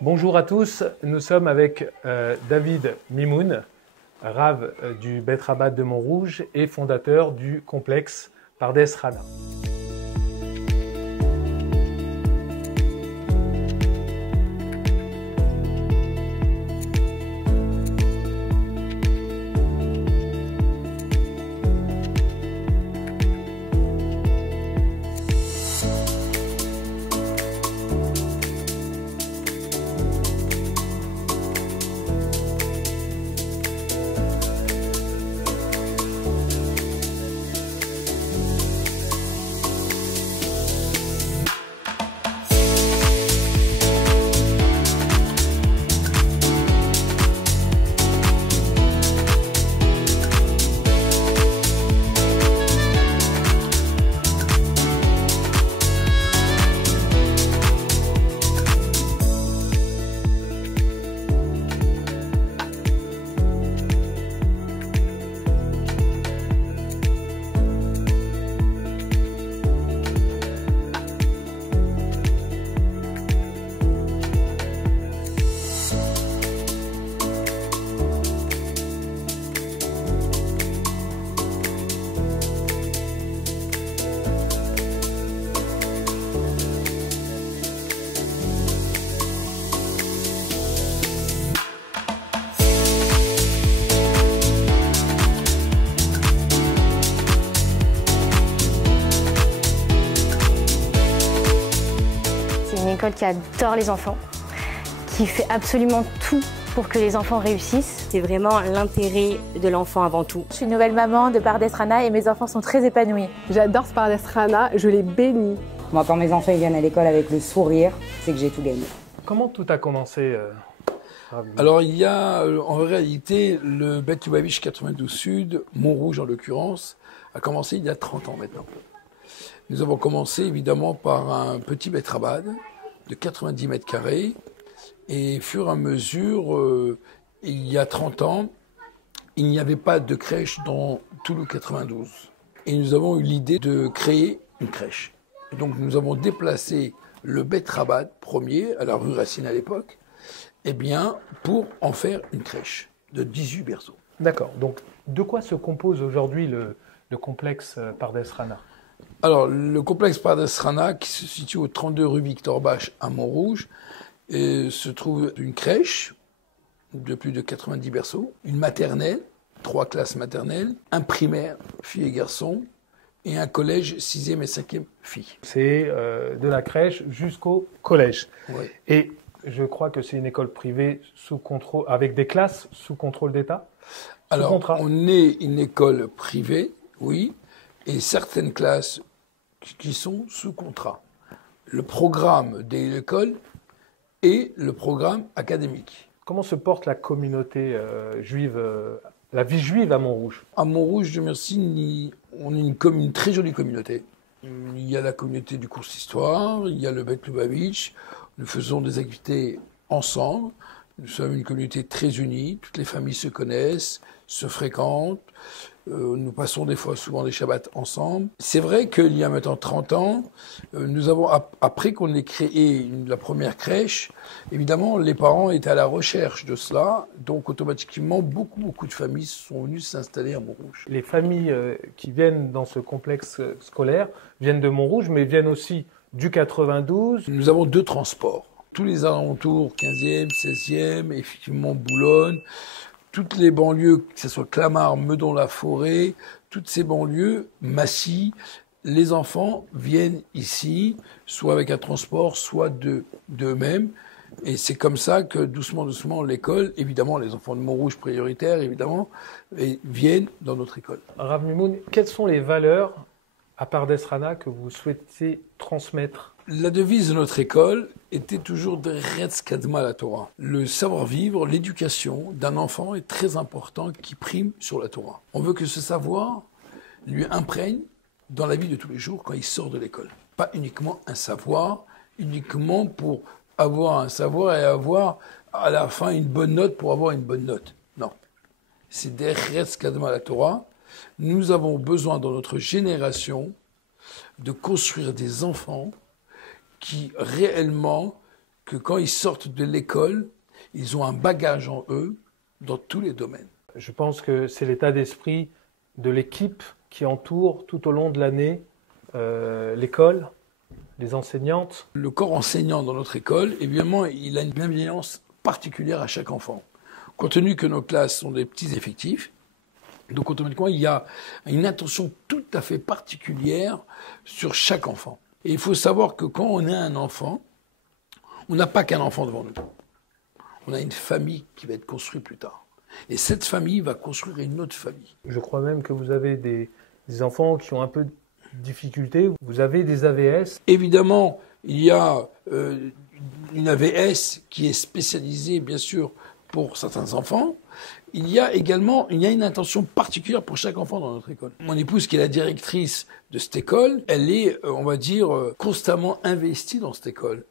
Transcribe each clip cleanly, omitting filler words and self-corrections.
Bonjour à tous, nous sommes avec David Mimoun, Rav du Bet Rabat de Montrouge et fondateur du complexe Pardes Rana. C'est une école qui adore les enfants, qui fait absolument tout pour que les enfants réussissent. C'est vraiment l'intérêt de l'enfant avant tout. Je suis une nouvelle maman de Pardes Rana et mes enfants sont très épanouis. J'adore ce Pardes Rana, je les bénis. Moi, quand mes enfants viennent à l'école avec le sourire, c'est que j'ai tout gagné. Comment tout a commencé Alors, il y a en réalité le Bet Lubavitch 92 Sud, Montrouge en l'occurrence, a commencé il y a 30 ans maintenant. Nous avons commencé évidemment par un petit Bet Rabat de 90 mètres carrés et fur et à mesure, il y a 30 ans, il n'y avait pas de crèche dans tout le 92. Et nous avons eu l'idée de créer une crèche. Et donc nous avons déplacé le Bet Rabat premier, à la rue Racine à l'époque, eh bien, pour en faire une crèche de 18 berceaux. D'accord, donc de quoi se compose aujourd'hui le complexe Pardes Rana? Alors, le complexe Pardes Rana, qui se situe au 32 rue Victor Bache à Montrouge, se trouve une crèche de plus de 90 berceaux, une maternelle, 3 classes maternelles, un primaire, filles et garçons, et un collège 6e et 5e filles. C'est de la crèche jusqu'au collège. Ouais. Et je crois que c'est une école privée sous contrôle, avec des classes sous contrôle d'État. Alors, contrat. on est une école privée, oui, et certaines classes qui sont sous contrat. Le programme de l'école et le programme académique. Comment se porte la communauté juive, la vie juive à Montrouge? À Montrouge, Dieu merci, on est une très jolie communauté. Il y a la communauté du cours d'histoire, il y a le Bet Lubavitch, nous faisons des activités ensemble, nous sommes une communauté très unie, toutes les familles se connaissent, se fréquentent, nous passons des fois souvent des Shabbats ensemble. C'est vrai qu'il y a maintenant 30 ans, nous avons, après qu'on ait créé la première crèche, évidemment les parents étaient à la recherche de cela, donc automatiquement beaucoup de familles sont venues s'installer à Montrouge. Les familles qui viennent dans ce complexe scolaire viennent de Montrouge, mais viennent aussi du 92. Nous avons 2 transports. Tous les alentours, 15e, 16e, effectivement Boulogne, toutes les banlieues, que ce soit Clamart, Meudon-la-Forêt, toutes ces banlieues, Massy, les enfants viennent ici, soit avec un transport, soit d'eux-mêmes. Et c'est comme ça que doucement, l'école, évidemment, les enfants de Montrouge prioritaires, évidemment, viennent dans notre école. Rav Mimoun, quelles sont les valeurs à Pardes Rana que vous souhaitez transmettre? La devise de notre école était toujours de Retz Kadma la Torah. Le savoir-vivre, l'éducation d'un enfant est très important qui prime sur la Torah. On veut que ce savoir lui imprègne dans la vie de tous les jours quand il sort de l'école. Pas uniquement un savoir, uniquement pour avoir un savoir et avoir à la fin une bonne note pour avoir une bonne note. Non. C'est des Retz Kadma la Torah. Nous avons besoin dans notre génération de construire des enfants qui réellement que quand ils sortent de l'école, ils ont un bagage en eux dans tous les domaines. Je pense que c'est l'état d'esprit de l'équipe qui entoure tout au long de l'année l'école, les enseignantes. Le corps enseignant dans notre école, évidemment, il a une bienveillance particulière à chaque enfant. Compte tenu que nos classes sont des petits effectifs, donc automatiquement, il y a une attention tout à fait particulière sur chaque enfant. Et il faut savoir que quand on a un enfant, on n'a pas qu'un enfant devant nous. On a une famille qui va être construite plus tard. Et cette famille va construire une autre famille. Je crois même que vous avez des enfants qui ont un peu de difficultés. Vous avez des AVS. Évidemment, il y a une AVS qui est spécialisée, bien sûr, pour certains enfants. Il y a également une attention particulière pour chaque enfant dans notre école. Mon épouse, qui est la directrice de cette école, elle est, on va dire, constamment investie dans cette école.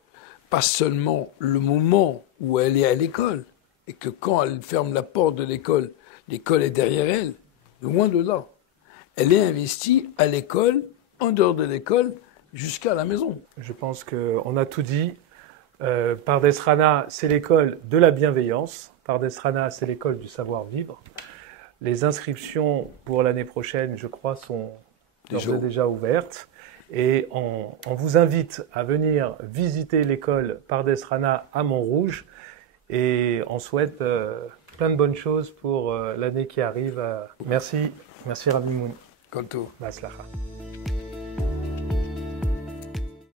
Pas seulement le moment où elle est à l'école, et que quand elle ferme la porte de l'école est derrière elle, loin de là. Elle est investie à l'école, en dehors de l'école, jusqu'à la maison. Je pense qu'on a tout dit. Pardes Rana, c'est l'école de la bienveillance. Pardes Rana, c'est l'école du savoir-vivre. Les inscriptions pour l'année prochaine, je crois, sont déjà ouvertes. Et on vous invite à venir visiter l'école Pardes Rana à Montrouge. Et on souhaite plein de bonnes choses pour l'année qui arrive. Merci Rav Mimoun. Konto. Maslacha.